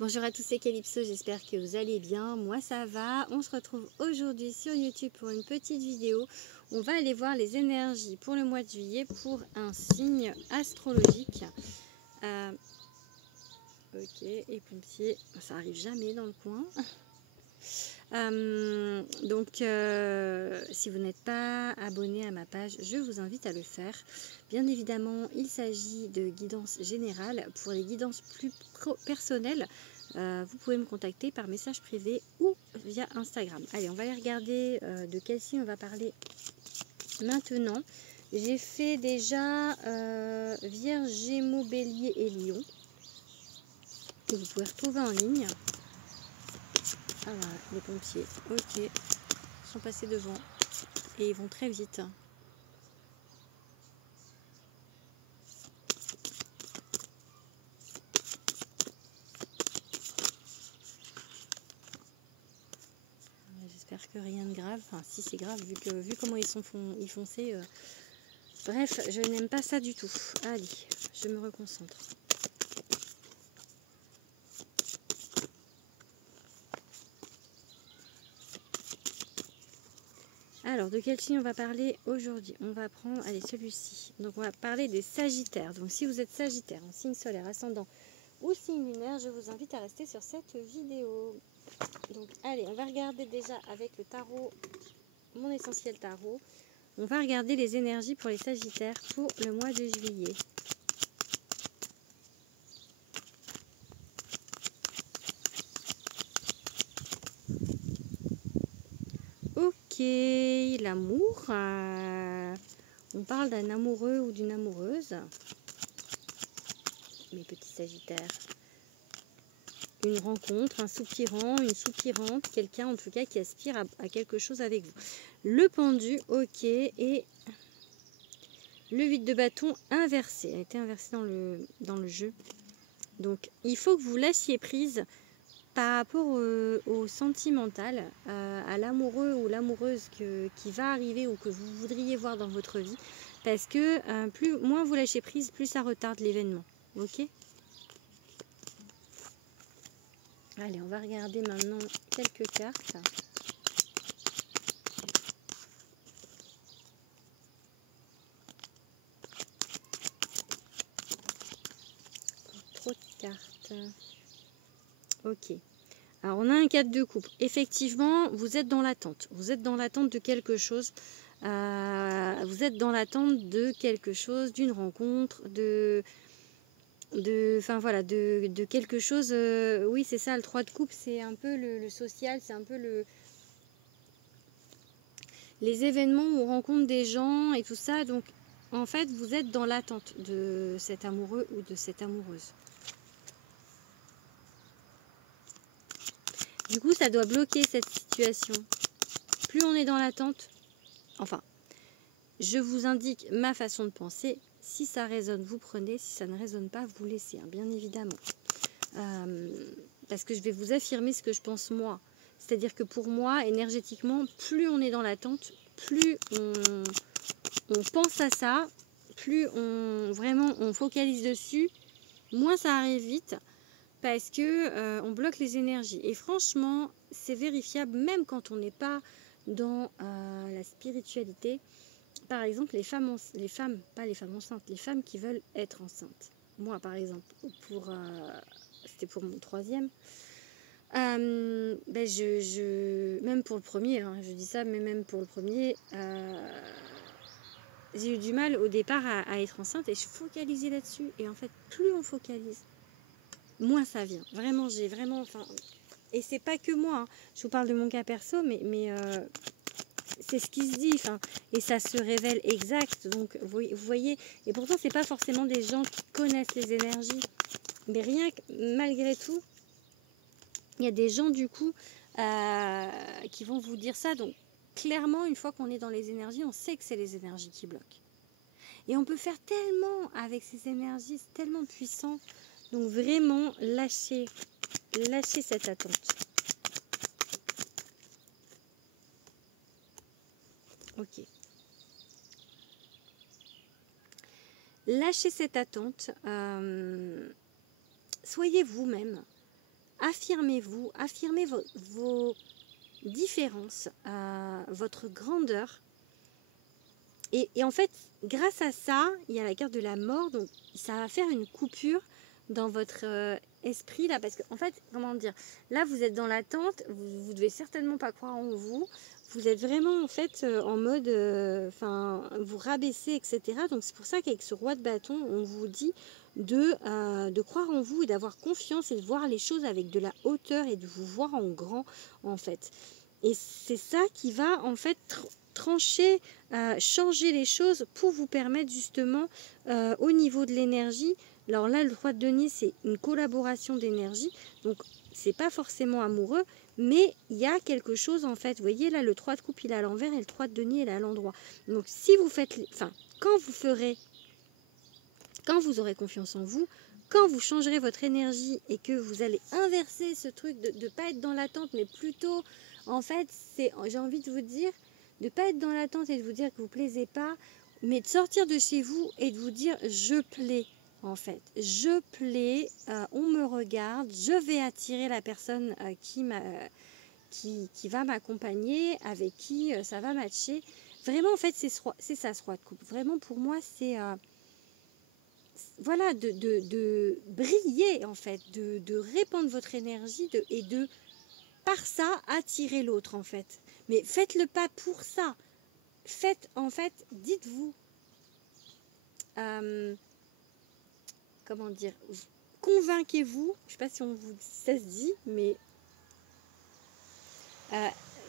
Bonjour à tous, c'est Calypso, j'espère que vous allez bien. Moi ça va. On se retrouve aujourd'hui sur YouTube pour une petite vidéo. On va aller voir les énergies pour le mois de juillet pour un signe astrologique. Ok, et pompiers, ça arrive jamais dans le coin. Si vous n'êtes pas abonné à ma page, je vous invite à le faire. Bien évidemment, il s'agit de guidance générale. Pour les guidances plus personnelles, vous pouvez me contacter par message privé ou via Instagram. Allez, on va aller regarder de quel signe on va parler maintenant. J'ai fait déjà Vierge, Gémeaux, Bélier et Lion, que vous pouvez retrouver en ligne. Ah voilà, les pompiers, ok, ils sont passés devant et ils vont très vite. J'espère que rien de grave, enfin si c'est grave vu comment ils fonçaient. Bref, je n'aime pas ça du tout. Allez, je me reconcentre. Alors, de quel signe on va parler aujourd'hui? On va prendre, allez, celui-ci. Donc, on va parler des Sagittaires. Donc, si vous êtes Sagittaire, en signe solaire, ascendant ou signe lunaire, je vous invite à rester sur cette vidéo. Donc, allez, on va regarder déjà avec le tarot, mon essentiel tarot. On va regarder les énergies pour les Sagittaires pour le mois de juillet. Ok, l'amour. On parle d'un amoureux ou d'une amoureuse. Mes petits Sagittaires. Une rencontre, un soupirant, une soupirante, quelqu'un en tout cas qui aspire à quelque chose avec vous. Le pendu, ok, et le 8 de bâton inversé. Elle a été inversée dans le jeu. Donc, il faut que vous lâchiez prise par rapport au sentimental, à l'amoureux ou l'amoureuse qui va arriver ou que vous voudriez voir dans votre vie. Parce que moins vous lâchez prise, plus ça retarde l'événement. Ok ? Allez, on va regarder maintenant quelques cartes. Trop de cartes. Ok. Alors, on a un 4 de coupe. Effectivement, vous êtes dans l'attente. Vous êtes dans l'attente de quelque chose. Vous êtes dans l'attente de quelque chose, d'une rencontre, de quelque chose. Oui, c'est ça, le 3 de coupe, c'est un peu le social, c'est un peu les événements où on rencontre des gens et tout ça. Donc, en fait, vous êtes dans l'attente de cet amoureux ou de cette amoureuse. Du coup, ça doit bloquer cette situation. Plus on est dans l'attente, enfin, je vous indique ma façon de penser. Si ça résonne, vous prenez. Si ça ne résonne pas, vous laissez, hein, bien évidemment. Parce que je vais vous affirmer ce que je pense moi. C'est-à-dire que pour moi, énergétiquement, plus on est dans l'attente, plus on pense à ça, plus on focalise dessus, moins ça arrive vite. Parce que on bloque les énergies. Et franchement, c'est vérifiable même quand on n'est pas dans la spiritualité. Par exemple, les femmes, pas les femmes enceintes, les femmes qui veulent être enceintes. Moi, par exemple, c'était pour mon 3e. Même pour le premier, hein, je dis ça, mais même pour le premier, j'ai eu du mal au départ à être enceinte et je focalisais là-dessus. Et en fait, plus on focalise, moins ça vient. Vraiment, et c'est pas que moi, hein. Je vous parle de mon cas perso, mais c'est ce qui se dit, et ça se révèle exact. Donc, vous voyez, et pourtant, c'est pas forcément des gens qui connaissent les énergies, mais rien que, malgré tout, il y a des gens, du coup, qui vont vous dire ça. Donc, clairement, une fois qu'on est dans les énergies, on sait que c'est les énergies qui bloquent. Et on peut faire tellement avec ces énergies, c'est tellement puissant. Donc, vraiment, lâchez cette attente. Ok. Lâchez cette attente. Soyez vous-même. affirmez-vous, affirmez vos différences, votre grandeur. Et en fait, grâce à ça, il y a la carte de la mort, donc ça va faire une coupure dans votre esprit là, parce qu'en fait, comment dire, là vous êtes dans l'attente, vous devez certainement pas croire en vous, vous êtes vraiment en fait en mode, enfin, vous rabaissez, etc. Donc c'est pour ça qu'avec ce roi de bâton, on vous dit de croire en vous et d'avoir confiance et de voir les choses avec de la hauteur et de vous voir en grand en fait. Et c'est ça qui va en fait trancher, changer les choses pour vous permettre justement au niveau de l'énergie. Alors là, le roi de denier, c'est une collaboration d'énergie, donc c'est pas forcément amoureux, mais il y a quelque chose en fait. Vous voyez là, le 3 de coupe il est à l'envers et le 3 de denier il est à l'endroit. Donc si vous faites, enfin, quand vous aurez confiance en vous, quand vous changerez votre énergie et que vous allez inverser ce truc de ne pas être dans l'attente, mais plutôt, en fait, j'ai envie de vous dire, de ne pas être dans l'attente et de vous dire que vous ne plaisez pas, mais de sortir de chez vous et de vous dire je plais, en fait. Je plais, on me regarde, je vais attirer la personne qui va m'accompagner, avec qui ça va matcher. Vraiment, en fait, c'est ça, ce roi de coupe. Vraiment, pour moi, c'est... voilà, de briller en fait, de répandre votre énergie et de, par ça, attirer l'autre en fait. Mais faites-le pas pour ça. Faites, en fait, dites-vous, comment dire, convainquez-vous, je ne sais pas si ça se dit, mais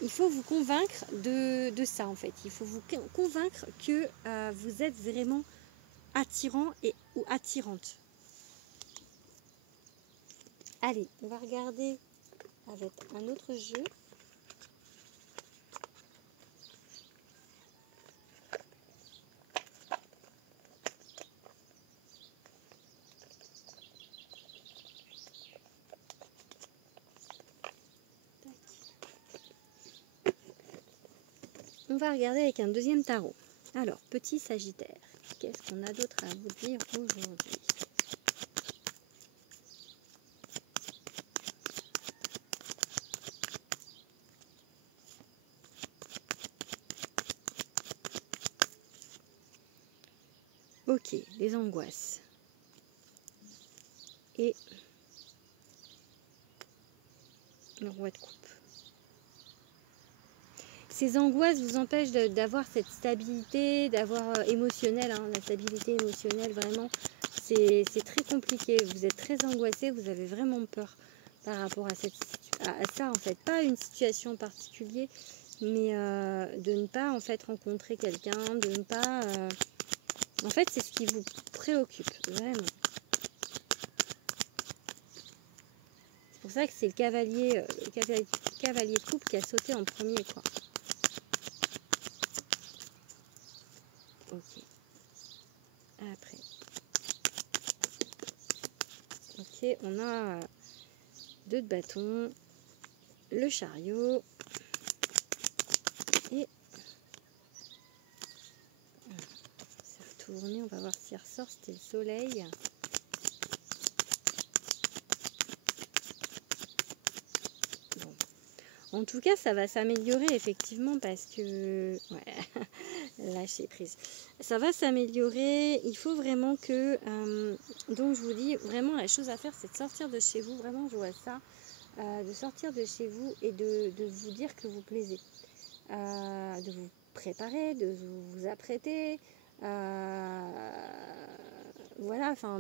il faut vous convaincre de ça en fait. Il faut vous convaincre que vous êtes vraiment attirant ou attirante. Allez, on va regarder avec un autre jeu. On va regarder avec un deuxième tarot. Alors, petit Sagittaire, qu'est-ce qu'on a d'autre à vous dire aujourd'hui ? Ok, les angoisses. Et le roi de coupe. Ces angoisses vous empêchent d'avoir cette stabilité, d'avoir émotionnelle, hein, la stabilité émotionnelle, vraiment, c'est très compliqué. Vous êtes très angoissé, vous avez vraiment peur par rapport à ça, en fait. Pas une situation en particulier, mais de ne pas, en fait, rencontrer quelqu'un, de ne pas... En fait, c'est ce qui vous préoccupe, vraiment. C'est pour ça que c'est le cavalier de coupe qui a sauté en premier, quoi. Ok. Après. Ok, on a 2 de bâton, le chariot et ça va tourner, on va voir s'il ressort, c'était le soleil. Bon. En tout cas, ça va s'améliorer effectivement parce que... Ouais, lâcher prise. Ça va s'améliorer. Il faut vraiment que... donc je vous dis, vraiment la chose à faire, c'est de sortir de chez vous. Vraiment, je vois ça. De sortir de chez vous et de vous dire que vous plaisez. De vous préparer, de vous apprêter. Voilà, enfin...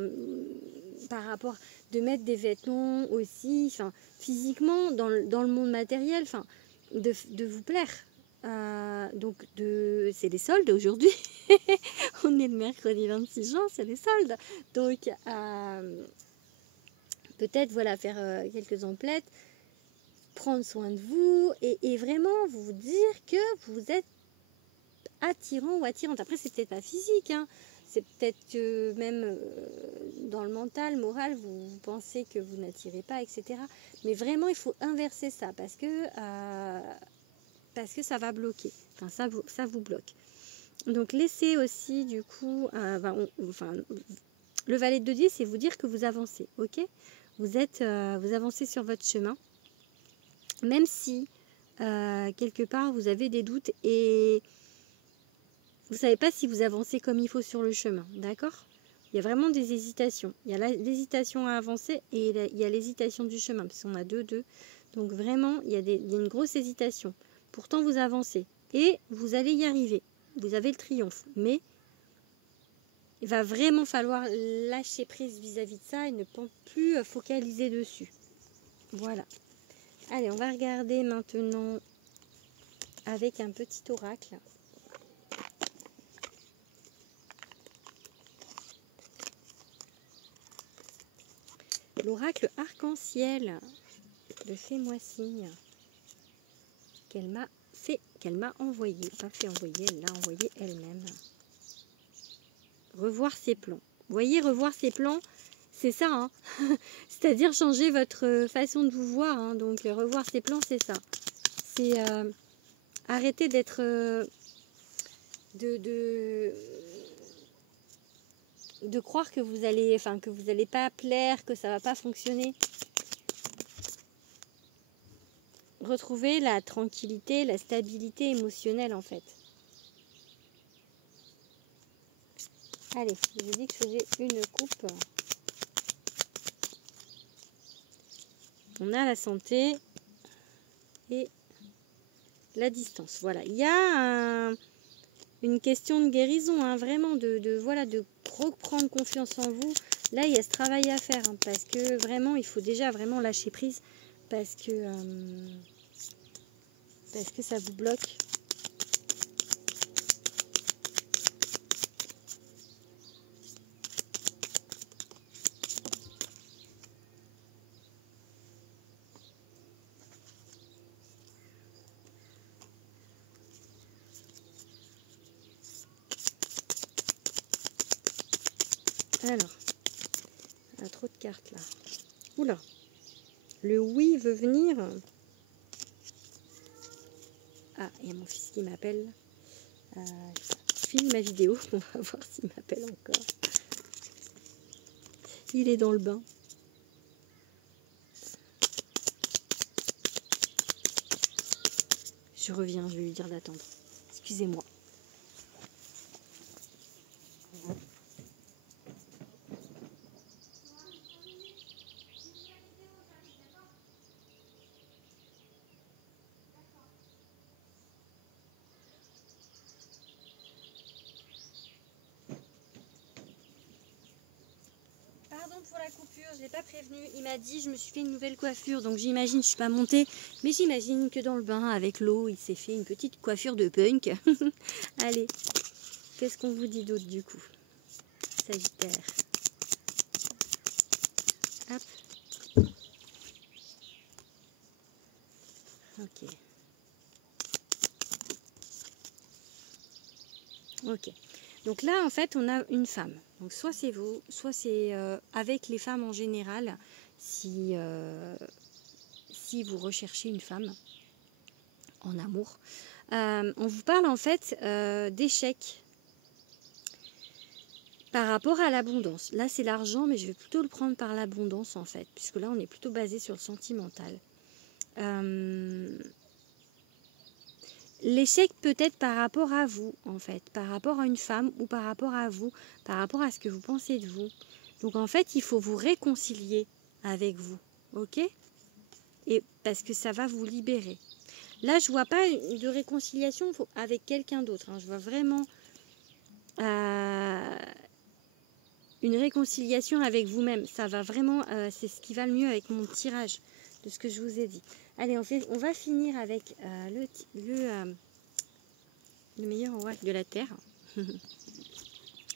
par rapport de mettre des vêtements aussi, enfin physiquement dans le monde matériel, enfin de vous plaire. Donc c'est les soldes aujourd'hui. On est le mercredi 26 juin, c'est les soldes. Donc peut-être voilà faire quelques emplettes, prendre soin de vous et vraiment vous dire que vous êtes attirant ou attirante. Après c'est peut-être pas physique, hein. C'est peut-être que même dans le mental, moral, vous pensez que vous n'attirez pas, etc. Mais vraiment, il faut inverser ça parce que ça va bloquer. Enfin, ça vous bloque. Donc, laissez aussi, du coup, le valet de denier, c'est vous dire que vous avancez, ok ? vous avancez sur votre chemin, même si quelque part vous avez des doutes et vous ne savez pas si vous avancez comme il faut sur le chemin, d'accord? Il y a vraiment des hésitations. Il y a l'hésitation à avancer et il y a l'hésitation du chemin, parce qu'on a deux. Donc vraiment, il y a une grosse hésitation. Pourtant, vous avancez et vous allez y arriver. Vous avez le triomphe. Mais il va vraiment falloir lâcher prise vis-à-vis de ça et ne plus focaliser dessus. Voilà. Allez, on va regarder maintenant avec un petit oracle. L'oracle arc-en-ciel de Fais-moi signe qu'elle m'a envoyé. Pas fait envoyer, elle l'a envoyé elle-même. Revoir ses plans. Vous voyez, revoir ses plans, c'est ça. Hein. C'est-à-dire changer votre façon de vous voir. Hein. Donc, revoir ses plans, c'est ça. C'est arrêter d'être... de croire que vous allez, que vous n'allez pas plaire, que ça va pas fonctionner. Retrouver la tranquillité, la stabilité émotionnelle en fait. Allez, je vous dis que je faisais une coupe. On a la santé et la distance. Voilà, il y a une question de guérison, hein, vraiment de reprendre confiance en vous. Là, il y a ce travail à faire, hein, parce que vraiment, il faut déjà vraiment lâcher prise, parce que ça vous bloque. Alors, il y a trop de cartes là. Oula, le oui veut venir. Ah, il y a mon fils qui m'appelle. Je filme ma vidéo, on va voir s'il m'appelle encore. Il est dans le bain. Je reviens, je vais lui dire d'attendre. Excusez-moi. Pardon pour la coupure, je ne l'ai pas prévenu. Il m'a dit, je me suis fait une nouvelle coiffure, donc j'imagine, je ne suis pas montée, mais j'imagine que dans le bain, avec l'eau, il s'est fait une petite coiffure de punk. Allez, qu'est-ce qu'on vous dit d'autre du coup? Sagittaire. Hop. Ok. Ok. Donc là, en fait, on a une femme. Donc soit c'est vous, soit c'est avec les femmes en général, si vous recherchez une femme en amour. On vous parle en fait d'échecs par rapport à l'abondance. Là, c'est l'argent, mais je vais plutôt le prendre par l'abondance en fait, puisque là, on est plutôt basé sur le sentimental. L'échec peut-être par rapport à vous, en fait, par rapport à une femme ou par rapport à vous, par rapport à ce que vous pensez de vous. Donc, en fait, il faut vous réconcilier avec vous, ok? Et parce que ça va vous libérer. Là, je vois pas de réconciliation avec quelqu'un d'autre. Hein. Je vois vraiment une réconciliation avec vous-même. Ça va vraiment, c'est ce qui va le mieux avec mon tirage de ce que je vous ai dit. Allez, on va finir avec le meilleur oracle de la Terre,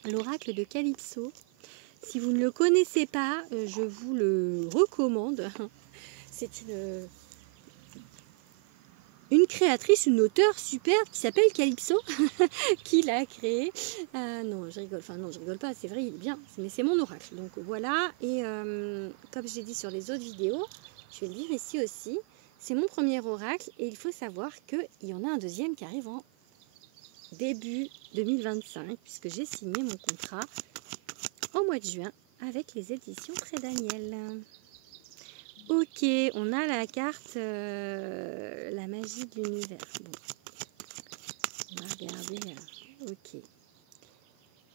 l'oracle de Calypso. Si vous ne le connaissez pas, je vous le recommande. C'est une créatrice, une auteure superbe qui s'appelle Calypso, qui l'a créé. Non, je rigole. Enfin, non, je rigole pas. C'est vrai, il est bien. Mais c'est mon oracle. Donc voilà. Et comme je l'ai dit sur les autres vidéos, je vais le dire ici aussi. C'est mon premier oracle. Et il faut savoir qu'il y en a un deuxième qui arrive en début 2025, puisque j'ai signé mon contrat au mois de juin avec les éditions Très Daniel. Ok, on a la carte la magie de l'univers. Bon. On va regarder. Ok.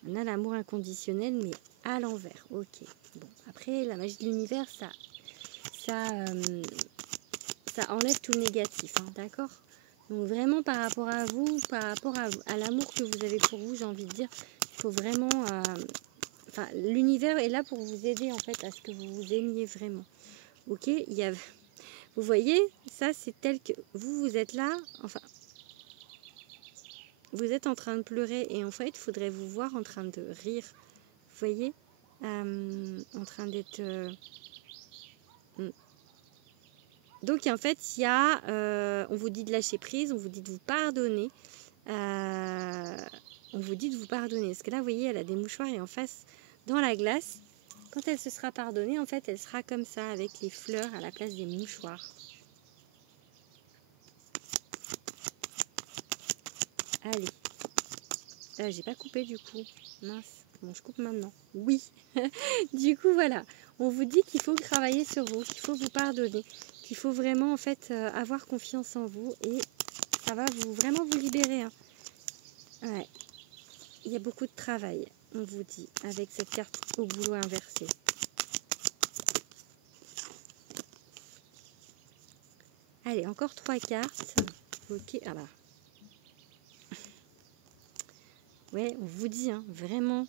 On a l'amour inconditionnel, mais à l'envers. Ok. Bon. Après, la magie de l'univers, ça enlève tout le négatif. Hein, d'accord? Donc vraiment par rapport à vous, par rapport à l'amour que vous avez pour vous, j'ai envie de dire, il faut vraiment... Enfin, l'univers est là pour vous aider en fait à ce que vous vous aimiez vraiment. Ok, vous voyez, ça c'est tel que vous êtes là, enfin, vous êtes en train de pleurer et en fait, il faudrait vous voir en train de rire. Vous voyez, en train d'être... Donc en fait, il y a, on vous dit de lâcher prise, on vous dit de vous pardonner. On vous dit de vous pardonner. Parce que là, vous voyez, elle a des mouchoirs et en face, dans la glace, quand elle se sera pardonnée, en fait, elle sera comme ça, avec les fleurs à la place des mouchoirs. Allez. J'ai pas coupé du coup. Mince. Bon, je coupe maintenant. Oui. Du coup, voilà. On vous dit qu'il faut travailler sur vous, qu'il faut vous pardonner, qu'il faut vraiment, en fait, avoir confiance en vous et ça va vraiment vous libérer. Hein. Ouais. Il y a beaucoup de travail, on vous dit, avec cette carte au boulot inversé. Allez, encore 3 cartes. Ok, ah bah. Ouais, on vous dit, hein, vraiment,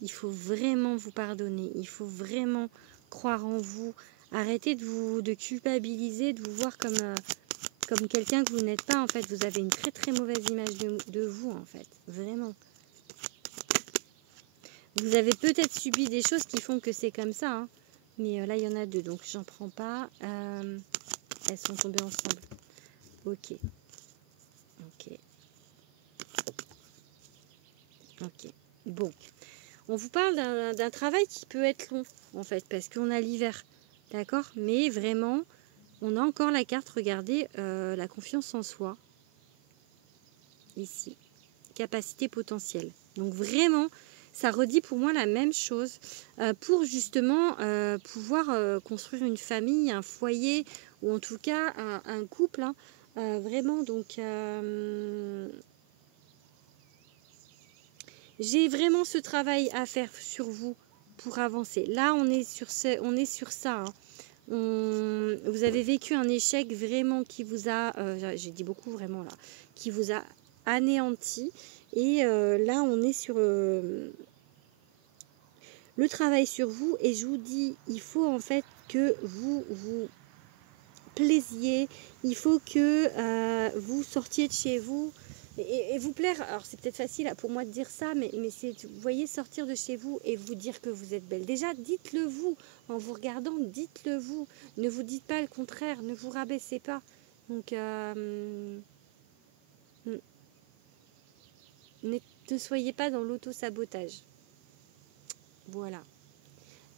il faut vraiment vous pardonner. Il faut vraiment croire en vous. Arrêtez de culpabiliser, de vous voir comme quelqu'un que vous n'êtes pas. En fait, vous avez une très très mauvaise image de vous, en fait. Vraiment. Vous avez peut-être subi des choses qui font que c'est comme ça. Hein. Mais là, il y en a 2, donc j'en prends pas. Elles sont tombées ensemble. Ok. Ok. Ok. Bon. On vous parle d'un travail qui peut être long, en fait, parce qu'on a l'hiver. D'accord? Mais vraiment, on a encore la carte, regardez, la confiance en soi. Ici. Capacité potentielle. Donc vraiment, ça redit pour moi la même chose. Pour justement pouvoir construire une famille, un foyer, ou en tout cas un couple. Hein. Vraiment, donc... j'ai vraiment ce travail à faire sur vous pour avancer. Là, on est sur ça. Hein. Vous avez vécu un échec vraiment qui vous a, j'ai dit beaucoup vraiment là, qui vous a anéanti. Et là, on est sur le travail sur vous. Et je vous dis, il faut en fait que vous vous plaisiez. Il faut que vous sortiez de chez vous. Et vous plaire, alors c'est peut-être facile pour moi de dire ça, mais c'est, vous voyez, sortir de chez vous et vous dire que vous êtes belle. Déjà, dites-le vous, en vous regardant, dites-le vous. Ne vous dites pas le contraire, ne vous rabaissez pas. Donc, ne soyez pas dans l'auto-sabotage. Voilà.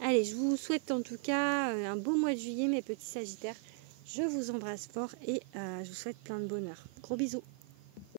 Allez, je vous souhaite en tout cas un beau mois de juillet, mes petits sagittaires. Je vous embrasse fort et je vous souhaite plein de bonheur. Gros bisous.